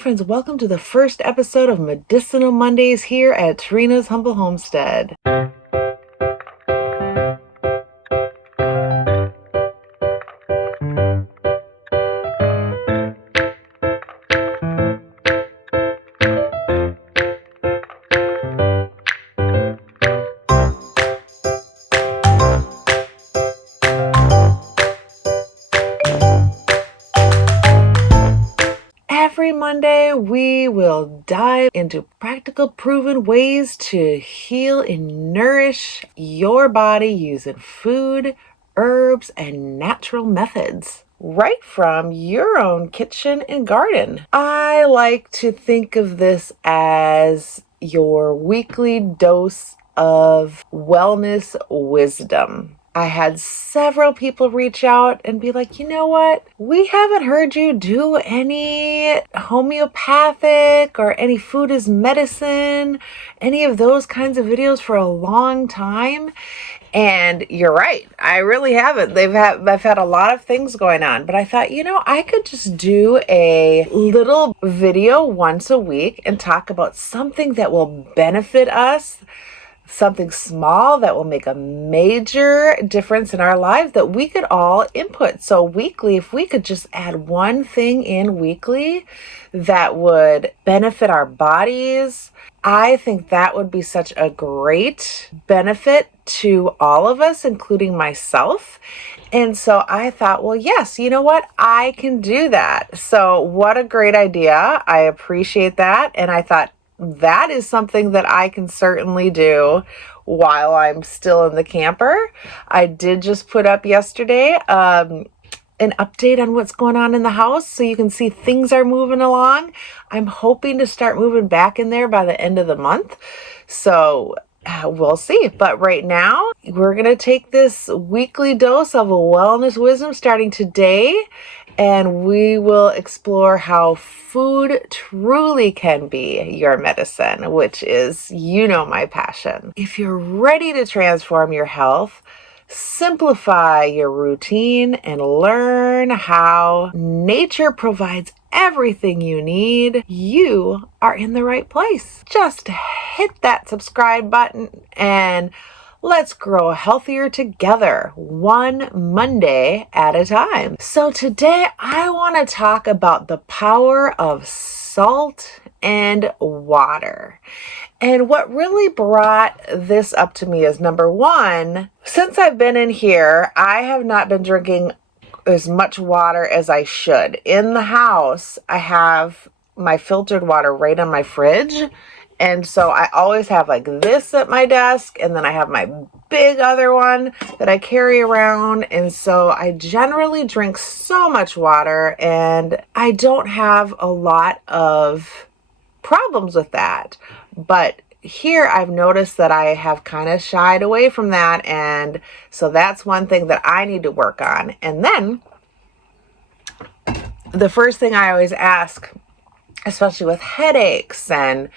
friends, welcome to the first episode of Medicinal Mondays here at Tarina's Humble Homestead. Every Monday, we will dive into practical, proven ways to heal and nourish your body using food, herbs, and natural methods, right from your own kitchen and garden. I like to think of this as your weekly dose of wellness wisdom. I had several people reach out and be like, you know what? We haven't heard you do any homeopathic or any food as medicine, any of those kinds of videos for a long time. And you're right. I really haven't. I've had a lot of things going on, but I thought, I could just do a little video once a week and talk about something that will benefit us, something small that will make a major difference in our lives that we could all input. So weekly, if we could just add one thing in weekly that would benefit our bodies, I think that would be such a great benefit to all of us, including myself. And so I thought, well, yes, you know what? I can do that. So what a great idea. I appreciate that. And I thought, that is something that I can certainly do while I'm still in the camper. I did just put up yesterday an update on what's going on in the house so you can see things are moving along. I'm hoping to start moving back in there by the end of the month. So we'll see. But right now, we're going to take this weekly dose of a wellness wisdom starting today, and we will explore how food truly can be your medicine, which is, my passion. If you're ready to transform your health, simplify your routine, and learn how nature provides everything you need, you are in the right place. Just hit that subscribe button and let's grow healthier together, one Monday at a time. So today I want to talk about the power of salt and water. And what really brought this up to me is, number one, since I've been in here, I have not been drinking as much water as I should. In the house, I have my filtered water right on my fridge. And so I always have like this at my desk, and then I have my big other one that I carry around. And so I generally drink so much water, and I don't have a lot of problems with that. But here I've noticed that I have kind of shied away from that. And so that's one thing that I need to work on. And then the first thing I always ask, especially with headaches and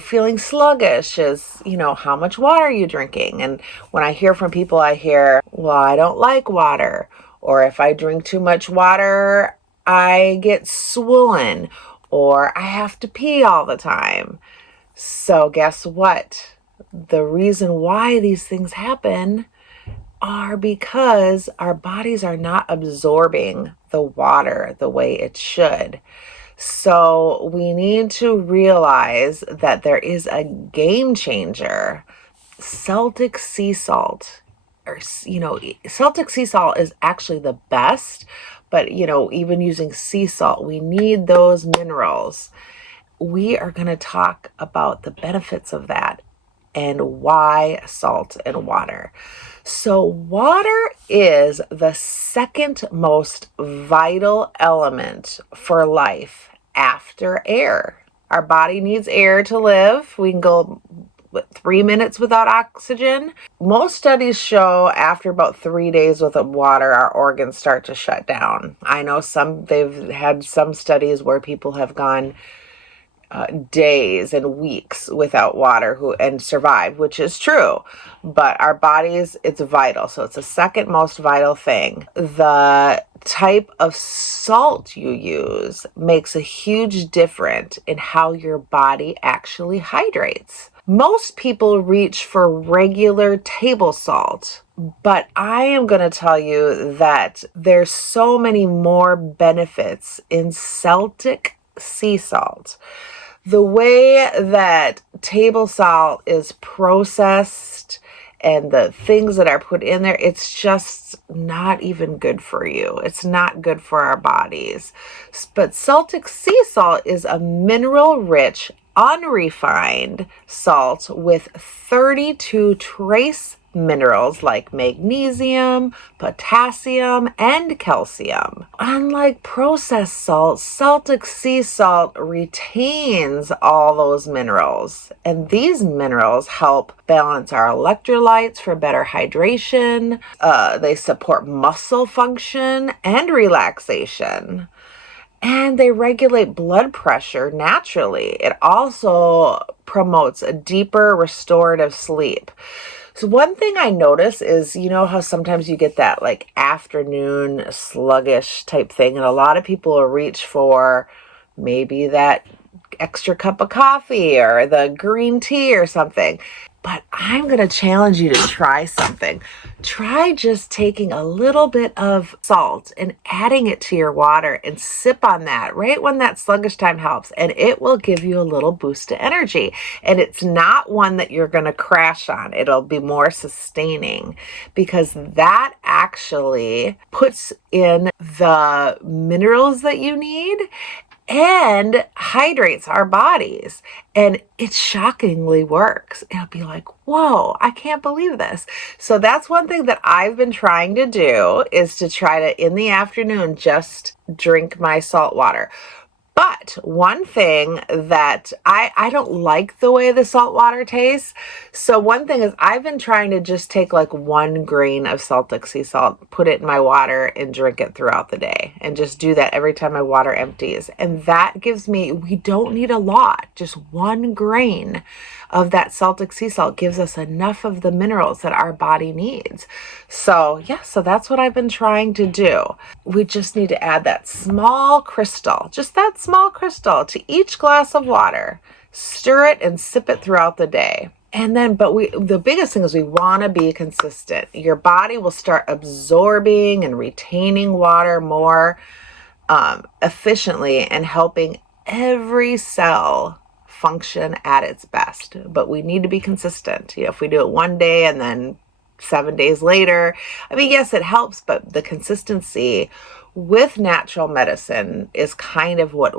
feeling sluggish, is, how much water are you drinking? And when I hear from people, I hear, well, I don't like water. Or if I drink too much water, I get swollen, or I have to pee all the time. So guess what? The reason why these things happen are because our bodies are not absorbing the water the way it should. So we need to realize that there is a game changer. Celtic sea salt, Celtic sea salt is actually the best, but even using sea salt, we need those minerals. We are going to talk about the benefits of that and why salt and water. So water is the second most vital element for life after air. Our body needs air to live. We can go 3 minutes without oxygen. Most studies show after about 3 days without water, our organs start to shut down. I know they've had some studies where people have gone days and weeks without water and survive, which is true. But our bodies, it's vital. So it's the second most vital thing. The type of salt you use makes a huge difference in how your body actually hydrates. Most people reach for regular table salt, but I am going to tell you that there's so many more benefits in Celtic sea salt. The way that table salt is processed and the things that are put in there, it's just not even good for you. It's not good for our bodies. But Celtic sea salt is a mineral-rich, unrefined salt with 32 trace minerals like magnesium, potassium, and calcium. Unlike processed salt, Celtic sea salt retains all those minerals, and these minerals help balance our electrolytes for better hydration. They support muscle function and relaxation. And they regulate blood pressure naturally. It also promotes a deeper restorative sleep. So one thing I notice is, you know how sometimes you get that like afternoon sluggish type thing, and a lot of people will reach for maybe that extra cup of coffee or the green tea or something. But I'm going to challenge you to try something. Try just taking a little bit of salt and adding it to your water and sip on that right when that sluggish time helps. And it will give you a little boost to energy. And it's not one that you're going to crash on. It'll be more sustaining because that actually puts in the minerals that you need and hydrates our bodies. And it shockingly works. It'll be like, whoa, I can't believe this. So that's one thing that I've been trying to do is to try to, in the afternoon, just drink my salt water. But one thing that I don't like the way the salt water tastes. So one thing is I've been trying to just take like 1 grain of Celtic sea salt, put it in my water and drink it throughout the day and just do that every time my water empties. And that gives me, we don't need a lot, just 1 grain of that Celtic sea salt gives us enough of the minerals that our body needs. So yeah, so that's what I've been trying to do. We just need to add that small crystal, just that small crystal to each glass of water. Stir it and sip it throughout the day. And then, the biggest thing is we want to be consistent. Your body will start absorbing and retaining water more efficiently and helping every cell function at its best. But we need to be consistent. You know, if we do it one day and then 7 days later, I mean, yes, it helps, but the consistency with natural medicine is kind of what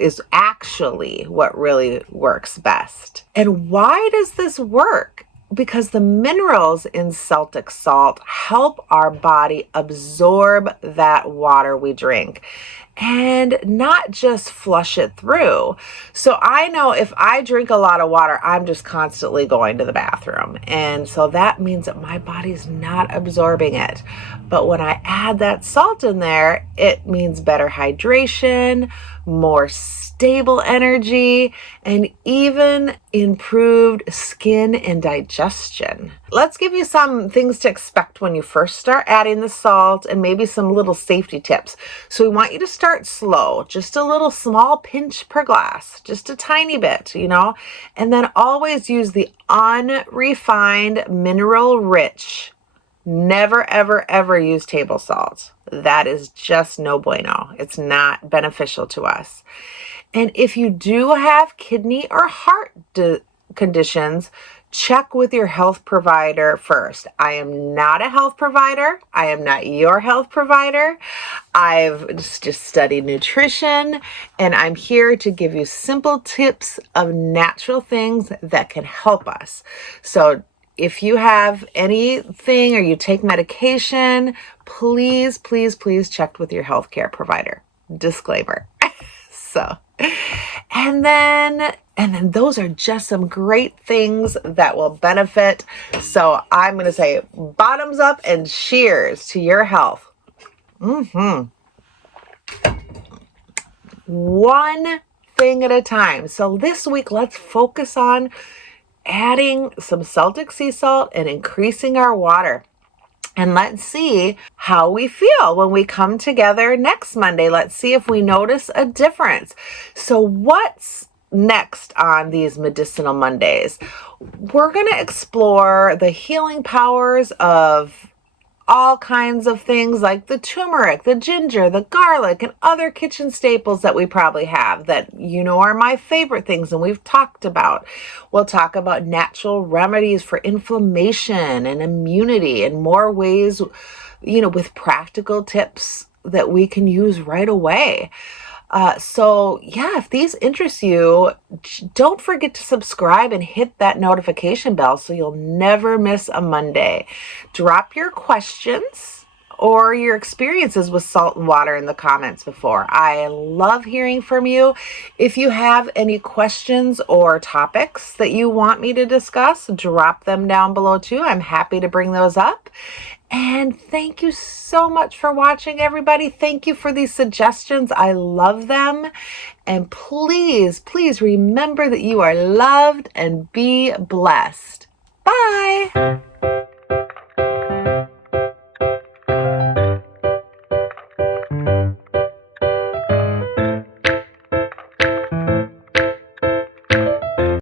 is actually what really works best. And why does this work? Because the minerals in Celtic salt help our body absorb that water we drink and not just flush it through. So I know if I drink a lot of water, I'm just constantly going to the bathroom. And so that means that my body's not absorbing it. But when I add that salt in there, it means better hydration, more stable energy, and even improved skin and digestion. Let's give you some things to expect when you first start adding the salt and maybe some little safety tips. So we want you to start slow, just a little small pinch per glass, just a tiny bit, you know, and then always use the unrefined, mineral-rich. Never, ever, ever use table salt. That is just no bueno. It's not beneficial to us. And if you do have kidney or heart conditions, check with your health provider first. I am not a health provider. I am not your health provider. I've just studied nutrition, and I'm here to give you simple tips of natural things that can help us. So if you have anything or you take medication, please, please, please check with your healthcare provider. Disclaimer. So, and then those are just some great things that will benefit. So I'm going to say bottoms up and cheers to your health. One thing at a time. So this week, let's focus on adding some Celtic sea salt and increasing our water. And let's see how we feel when we come together next Monday. Let's see if we notice a difference. So what's next on these Medicinal Mondays? We're going to explore the healing powers of all kinds of things like the turmeric, the ginger, the garlic, and other kitchen staples that we probably have that are my favorite things and we've talked about. We'll talk about natural remedies for inflammation and immunity and more ways, with practical tips that we can use right away. If these interest you, don't forget to subscribe and hit that notification bell so you'll never miss a Monday. Drop your questions or your experiences with salt and water in the comments before. I love hearing from you. If you have any questions or topics that you want me to discuss, drop them down below too. I'm happy to bring those up. And thank you so much for watching, everybody. Thank you for these suggestions. I love them. And please, please remember that you are loved and be blessed. Bye.